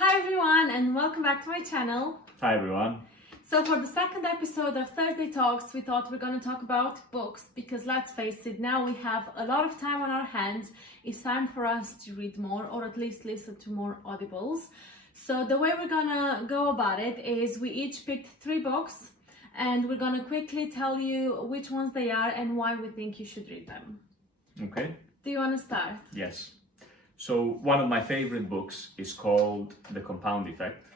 Hi everyone and welcome back to my channel. Hi everyone. So for the second episode of Thursday Talks, we thought we're going to talk about books because let's face it, now we have a lot of time on our hands. It's time for us to read more or at least listen to more audibles. So the way we're going to go about it is we each picked 3 books and we're going to quickly tell you which ones they are and why we think you should read them. Okay. Do you want to start? Yes. So one of my favorite books is called The Compound Effect.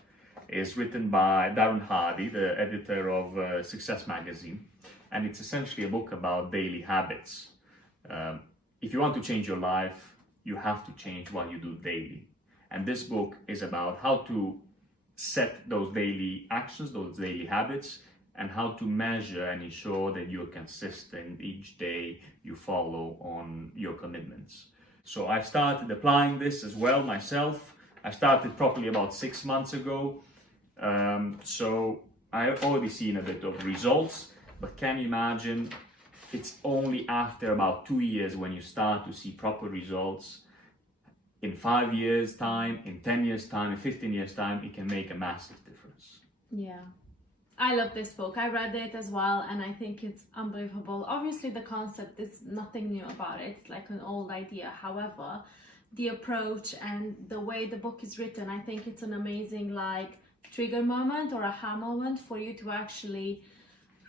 It's written by Darren Hardy, the editor of Success Magazine, and it's essentially a book about daily habits. If you want to change your life, you have to change what you do daily. And this book is about how to set those daily actions, those daily habits, and how to measure and ensure that you're consistent each day you follow on your commitments. So I started applying this as well myself. I started properly about 6 months ago. So I've already seen a bit of results, but can you imagine it's only after about 2 years when you start to see proper results. In 5 years time, in 10 years time, in 15 years time, it can make a massive difference. Yeah. I love this book. I read it as well and I think it's unbelievable. Obviously the concept is nothing new about it. It's like an old idea. However, the approach and the way the book is written, I think it's an amazing like trigger moment or aha moment for you to actually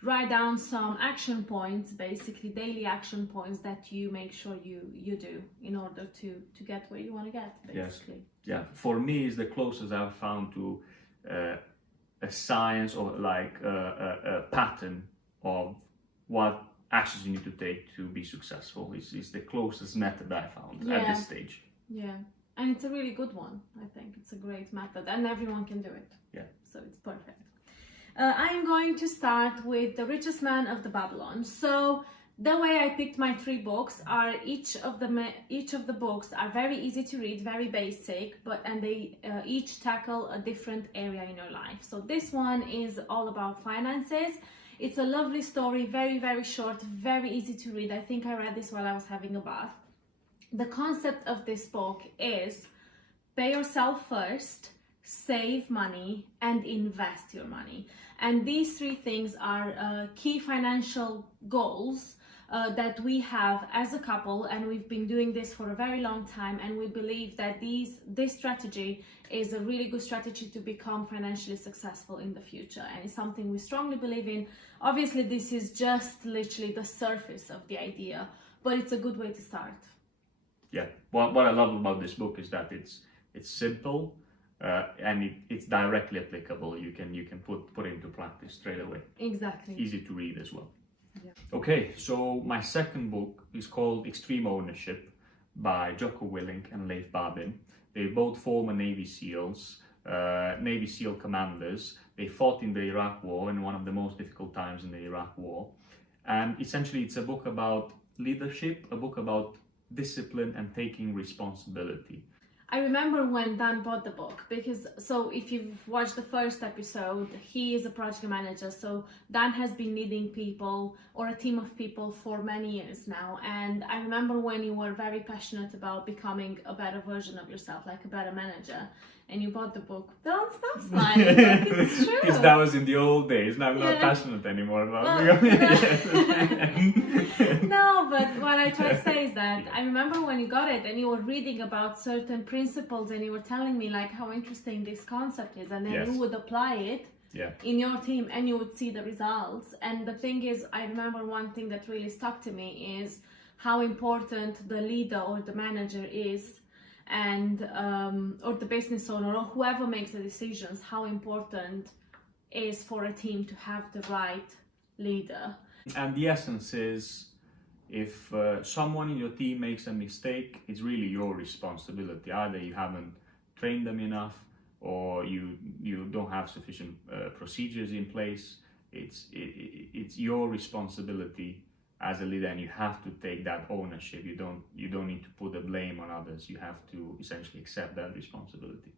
write down some action points, basically daily action points that you make sure you do in order to get where you want to get, basically. Yes. Yeah, for me is the closest I've found to a science or like a pattern of what actions you need to take to be successful. Is the closest method I found at this stage. Yeah, and it's a really good one. I think it's a great method and everyone can do it. Yeah. So it's perfect. I am going to start with The Richest Man of the Babylon. So the way I picked my 3 books are each of the books are very easy to read, very basic, and they each tackle a different area in your life. So this one is all about finances. It's a lovely story, very, very short, very easy to read. I think I read this while I was having a bath. The concept of this book is pay yourself first, save money, and invest your money. And these 3 things are key financial goals that we have as a couple, and we've been doing this for a very long time, and we believe that this strategy is a really good strategy to become financially successful in the future, and it's something we strongly believe in. Obviously this is just literally the surface of the idea, but it's a good way to start. Yeah, what I love about this book is that it's simple and it's directly applicable. You can put into practice straight away. Exactly. Easy to read as well. Yeah. Okay, so my second book is called Extreme Ownership by Jocko Willink and Leif Babin. They both former Navy SEALs, Navy SEAL commanders. They fought in the Iraq War in one of the most difficult times in the Iraq War. And essentially it's a book about leadership, a book about discipline and taking responsibility. I remember when Dan bought the book because, so if you've watched the first episode, he is a project manager. So Dan has been leading people or a team of people for many years now. And I remember when you were very passionate about becoming a better version of yourself, like a better manager, and you bought the book. Don't stop smiling, like it's true. Because that was in the old days. Now I'm not passionate anymore about No, but what I try to say is that I remember when you got it and you were reading about certain principles and you were telling me like how interesting this concept is, and then you would apply it in your team and you would see the results. And the thing is, I remember one thing that really stuck to me is how important the leader or the manager is, and or the business owner or whoever makes the decisions, how important is for a team to have the right leader. And the essence is, if someone in your team makes a mistake, it's really your responsibility. Either you haven't trained them enough or you don't have sufficient procedures in place. It's your responsibility as a leader, and you have to take that ownership. You don't need to put the blame on others. You have to essentially accept that responsibility.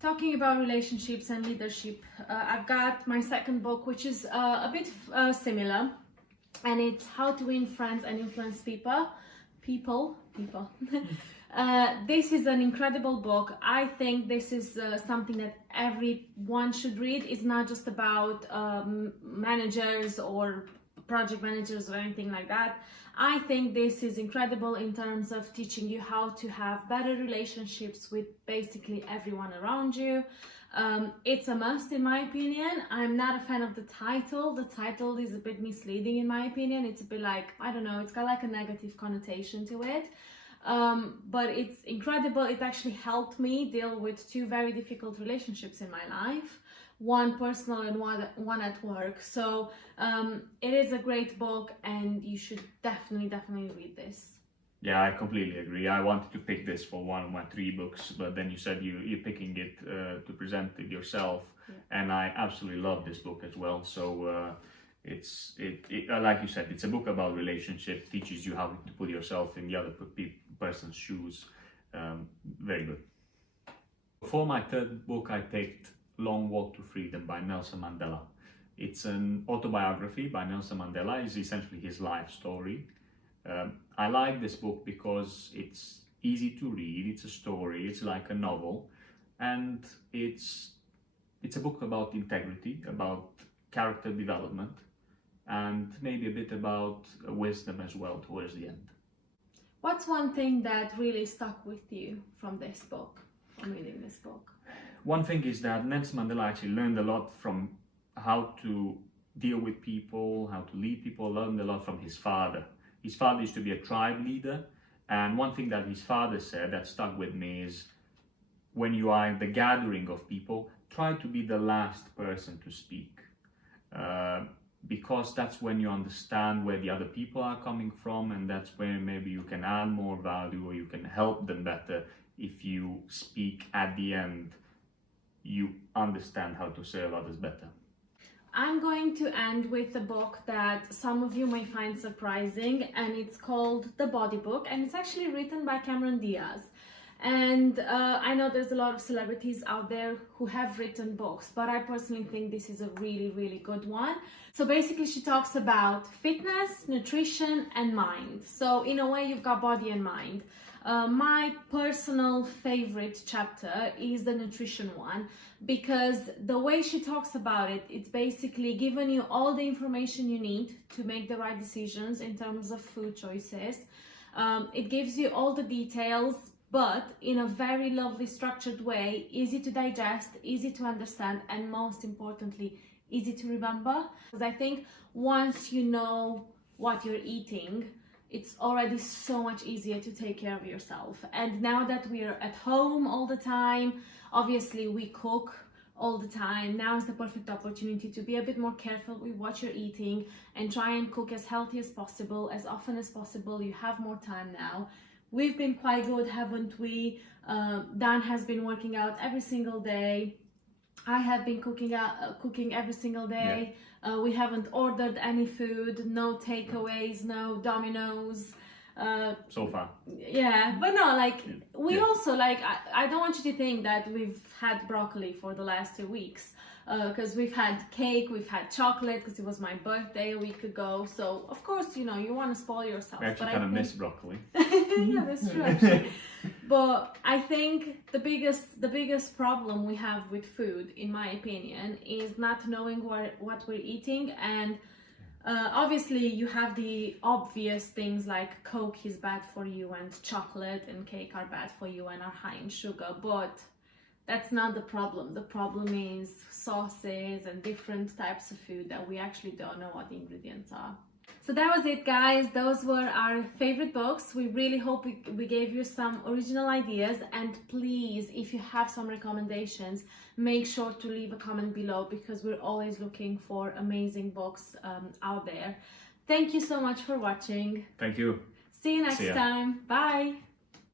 Talking about relationships and leadership, I've got my second book, which is a bit similar, and it's How to Win Friends and Influence People. This is an incredible book. I think this is something that everyone should read. It's not just about managers or project managers or anything like that. I think this is incredible in terms of teaching you how to have better relationships with basically everyone around you. It's a must in my opinion. I'm not a fan of the title. The title is a bit misleading in my opinion. It's a bit like, I don't know, it's got like a negative connotation to it. But it's incredible. It actually helped me deal with two very difficult relationships in my life, one personal and one at work. So it is a great book and you should definitely read this. Yeah, I completely agree. I wanted to pick this for one of my 3 books, but then you said you're picking it to present it yourself, and I absolutely love this book as well. So it's like you said, it's a book about relationships, teaches you how to put yourself in the other person's shoes. Very good. For my 3rd book, I picked Long Walk to Freedom by Nelson Mandela. It's an autobiography by Nelson Mandela. It's essentially his life story. I like this book because it's easy to read. It's a story. It's like a novel, and it's a book about integrity, about character development, and maybe a bit about wisdom as well towards the end. What's one thing that really stuck with you from this book, from reading this book? One thing is that Nelson Mandela actually learned a lot from how to deal with people, how to lead people, learned a lot from his father. His father used to be a tribe leader, and one thing that his father said that stuck with me is, when you are in the gathering of people, try to be the last person to speak, because that's when you understand where the other people are coming from, and that's when maybe you can add more value or you can help them better. If you speak at the end, you understand how to serve others better. I'm going to end with a book that some of you may find surprising, and it's called The Body Book, and it's actually written by Cameron Diaz. And I know there's a lot of celebrities out there who have written books, but I personally think this is a really good one. So basically she talks about fitness, nutrition and mind. So in a way you've got body and mind. My personal favorite chapter is the nutrition one, because the way she talks about it, it's basically giving you all the information you need to make the right decisions in terms of food choices. It gives you all the details, but in a very lovely structured way, easy to digest, easy to understand, and most importantly, easy to remember. Because I think once you know what you're eating, it's already so much easier to take care of yourself. And now that we're at home all the time, obviously we cook all the time. Now is the perfect opportunity to be a bit more careful with what you're eating and try and cook as healthy as possible, as often as possible. You have more time now. We've been quite good, haven't we? Dan has been working out every single day. I have been cooking every single day. Yeah. We haven't ordered any food, no takeaways, no Domino's. So far. Yeah, but no, like we also like, I don't want you to think that we've had broccoli for the last 2 weeks, because we've had cake, we've had chocolate, because it was my birthday a week ago. So of course, you know, you want to spoil yourself. I actually kind of miss broccoli. Yeah, that's true actually. But I think the biggest problem we have with food, in my opinion, is not knowing what we're eating. And obviously you have the obvious things like Coke is bad for you and chocolate and cake are bad for you and are high in sugar, but that's not the problem. The problem is sauces and different types of food that we actually don't know what the ingredients are. So that was it, guys. Those were our favorite books. We really hope we gave you some original ideas, and please, if you have some recommendations, make sure to leave a comment below, because we're always looking for amazing books out there. Thank you so much for watching. Thank you. See you next time. Bye.